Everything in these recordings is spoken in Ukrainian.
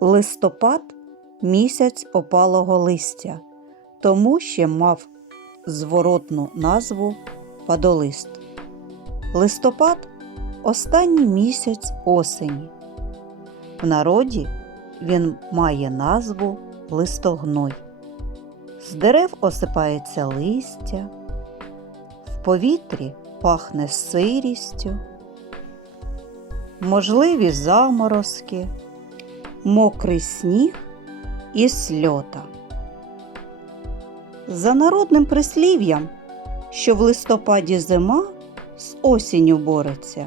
Листопад місяць опалого листя, тому ще мав зворотну назву падолист. Листопад останній місяць осені. В народі він має назву листогной. З дерев осипається листя, в повітрі пахне сирістю, можливі заморозки, мокрий сніг і сльота. За народним прислів'ям, що в листопаді зима з осінню бореться,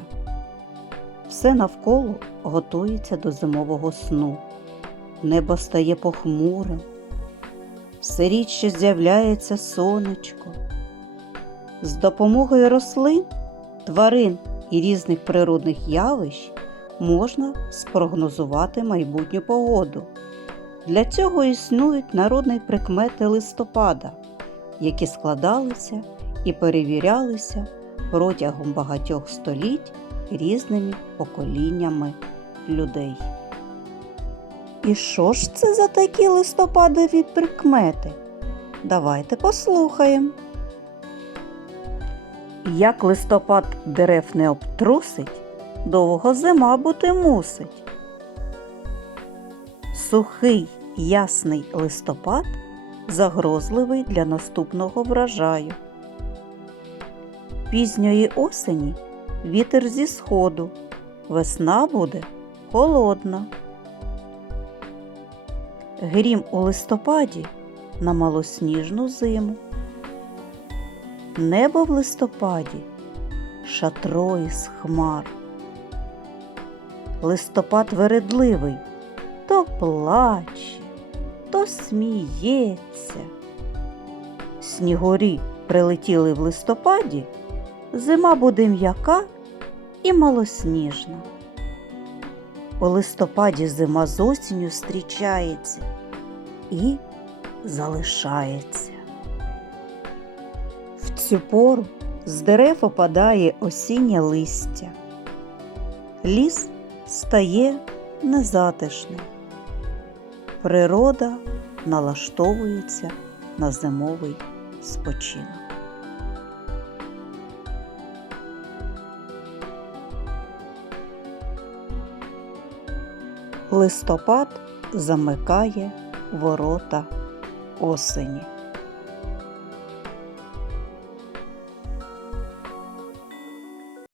все навколо готується до зимового сну. Небо стає похмурим, все рідше з'являється сонечко. З допомогою рослин, тварин і різних природних явищ можна спрогнозувати майбутню погоду. Для цього існують народні прикмети листопада, які складалися і перевірялися протягом багатьох століть різними поколіннями людей. І що ж це за такі листопадові прикмети? Давайте послухаємо. Як листопад дерев не обтрусить, довго зима бути мусить. Сухий ясний листопад загрозливий для наступного врожаю. Пізньої осені вітер зі сходу, весна буде холодна. Грім у листопаді на малосніжну зиму. Небо в листопаді шатро із хмар. Листопад вередливий то плаче, то сміється. Снігурі прилетіли в листопаді, зима буде м'яка і малосніжна. У листопаді зима з осінню зустрічається і залишається. В цю пору з дерев опадає осіннє листя. Ліс стає незатишним. Природа налаштовується на зимовий спочинок. Листопад замикає ворота осені.